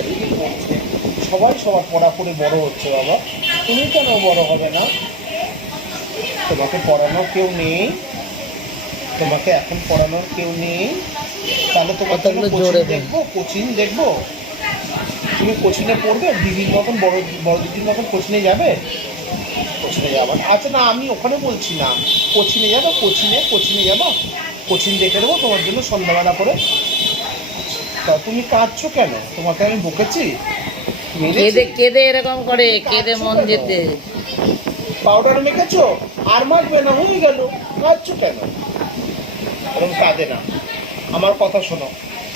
দিদি পড়ছে সবাই সবার পড়া করে বড় হচ্ছে বাবা। তুমি কেন বড় হবে না? তোমাকে পড়ানোর কেউ নেই। তোমাকে এখন পড়ানোর কেউ নেই। তাহলে তোমার কোচিং জোরে দেখব কোচিং দেখব। তুমি কোচিংয়ে পড়বে? দিদির মতন বড় বড় দিদির মতন কোচিংয়ে যাবে? কোচিংয়ে যাব আচ্ছা না আমি ওখানে বলছি না। কোচিংয়ে যাব কোচিংয়ে কোচিংয়ে যাব। কোচিং দেখে দেবো তোমার জন্য সন্ধ্যাবেলা করে। তা তুমি কাঁদছো কেন? তোমাকে আমি বকেছি? কেঁদে কেঁদে এরকম করে কেঁদে মন যেতে। পাউডার মেখেছো? আর মাখবে না হয়ে গেল। কাঁদছো কেন? এরকম কাঁদে না। আমার কথা শোনো।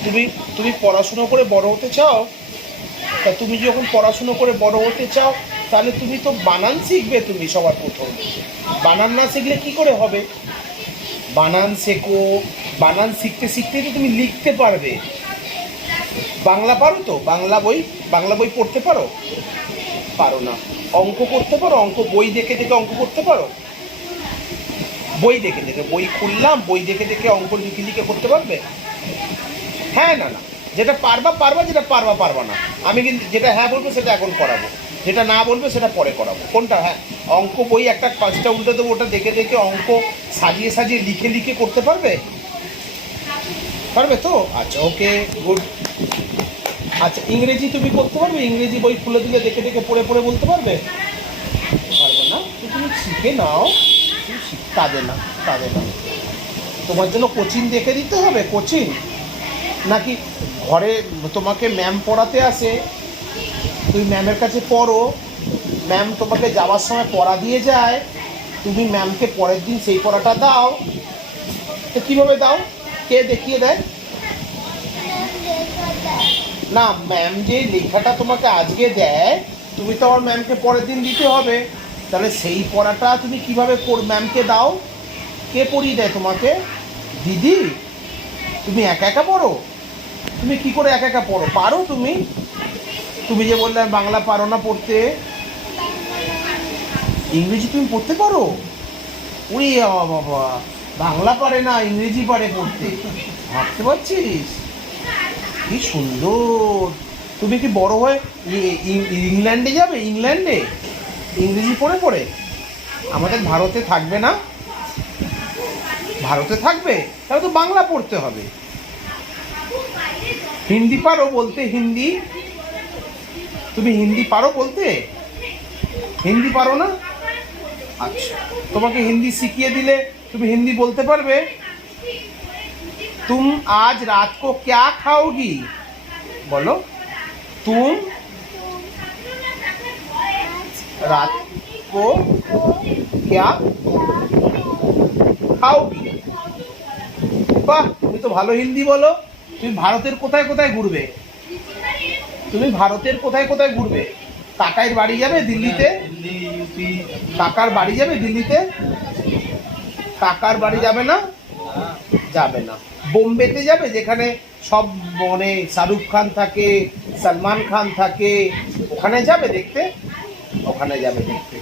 তুমি তুমি পড়াশুনো করে বড় হতে চাও? তা তুমি যখন পড়াশুনো করে বড় হতে চাও তাহলে তুমি তো বানান শিখবে তুমি সবার প্রথম। বানান না শিখলে কি করে হবে? বানান শেখো। বানান শিখতে শিখতেই তো তুমি লিখতে পারবে। বাংলা পারো তো? বাংলা বই বাংলা বই পড়তে পারো? পারো না। অঙ্ক করতে পারো? অঙ্ক বই দেখে দেখে অঙ্ক করতে পারো? বই দেখে দেখে, বই খুললাম, বই দেখে দেখে অঙ্ক লিখে লিখে করতে পারবে? হ্যাঁ না না। যেটা পারবা পারবা, যেটা পারবা পারবা না। আমি কিন্তু যেটা হ্যাঁ বলব, সেটা এখন করাবো। যেটা না বলবে, সেটা পরে করাবো। কোনটা? হ্যাঁ অঙ্ক বই একটা পাঁচটা উল্টে দেবো, ওটা দেখে দেখে অঙ্ক সাজিয়ে সাজিয়ে লিখে লিখে করতে পারবে? পারবে তো? আচ্ছা ওকে গুড আচ্ছা ইংরেজি তুমি করতে পারবে? ইংরেজি বই খুলে দিলে দেখে দেখে পড়ে পড়ে বলতে পারবে? পারবে না? তুমি শিখে নাও। তুমি শিখ- কাঁদে না কাঁদে না। তোমার জন্য কোচিং দেখে দিতে হবে কোচিং নাকি ঘরে তোমাকে ম্যাম পড়াতে আসে, তুমি ম্যামের কাছে পড়ো ম্যাম তোমাকে যাওয়ার সময় পড়া দিয়ে যায়, তুমি ম্যামকে পরের দিন সেই পড়াটা দাও। তো কীভাবে দাও? কে দেখিয়ে দেয়? না ম্যাম যে লেখাটা তোমাকে আজকে দেয়, তুমি তো আমার ম্যামকে পরের দিন দিতে হবে। তাহলে সেই পড়াটা তুমি কীভাবে ম্যামকে দাও? কে পড়িয়ে দেয় তোমাকে? দিদি, তুমি একা একা পড়ো? তুমি কি করে একা একা পড়ো? পারো তুমি? তুমি যে বললে বাংলা পারো না পড়তে। ইংরেজি তুমি পড়তে পারো? উড়ি বাবা। বাংলা পারে না, ইংরেজি পারে পড়তে। ভাবতে পারছিস? কি সুন্দর। তুমি কি বড় হয়ে ইংল্যান্ডে যাবে? ইংল্যান্ডে? ইংরেজি পড়ে পড়ে? আমাদের ভারতে থাকবে না? ভারতে থাকবে? তাহলে তো বাংলা পড়তে হবে। হিন্দি পারো বলতে, হিন্দি? তুমি হিন্দি পারো বলতে? হিন্দি পারো না? আচ্ছা। তোমাকে হিন্দি শিখিয়ে দিলে তুমি হিন্দি বলতে পারবে? तुम आज रात को क्या खाओगी बोलो तुम रात को क्या খাওগি বাহ তুমি তো ভালো হিন্দি বলো তুমি ভারতের কোথায় কোথায় ঘুরবে তুমি ভারতের কোথায় কোথায় ঘুরবে কাকাইয়ের বাড়ি যাবে দিল্লিতে কাকার বাড়ি যাবে দিল্লিতে কাকার বাড়ি যাবে না যাবে না বোম্বেতে যাবে, যেখানে সব মানে শাহরুখ খান থাকে, সলমান খান থাকে, ওখানে যাবে দেখতে? ওখানে যাবে দেখতে।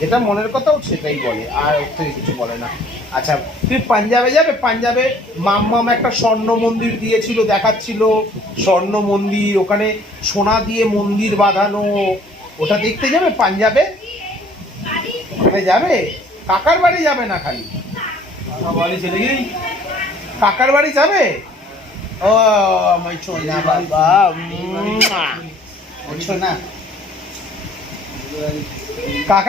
যেটা মনের কথাও সেটাই বলে, আর ওর থেকে কিছু বলে না। আচ্ছা তুই পাঞ্জাবে যাবে? পাঞ্জাবে মাম্মাম একটা স্বর্ণ মন্দির দিয়েছিল, দেখাচ্ছিল। স্বর্ণ মন্দির, ওখানে সোনা দিয়ে মন্দির বাঁধানো। ওটা দেখতে যাবে পাঞ্জাবে? ওখানে যাবে? কাকার বাড়ি যাবে না খালি? বাড়ি চলে গেই কাকার বাড়ি যাবে? ও আমার ছোনা বাবা। ছোনা কাকা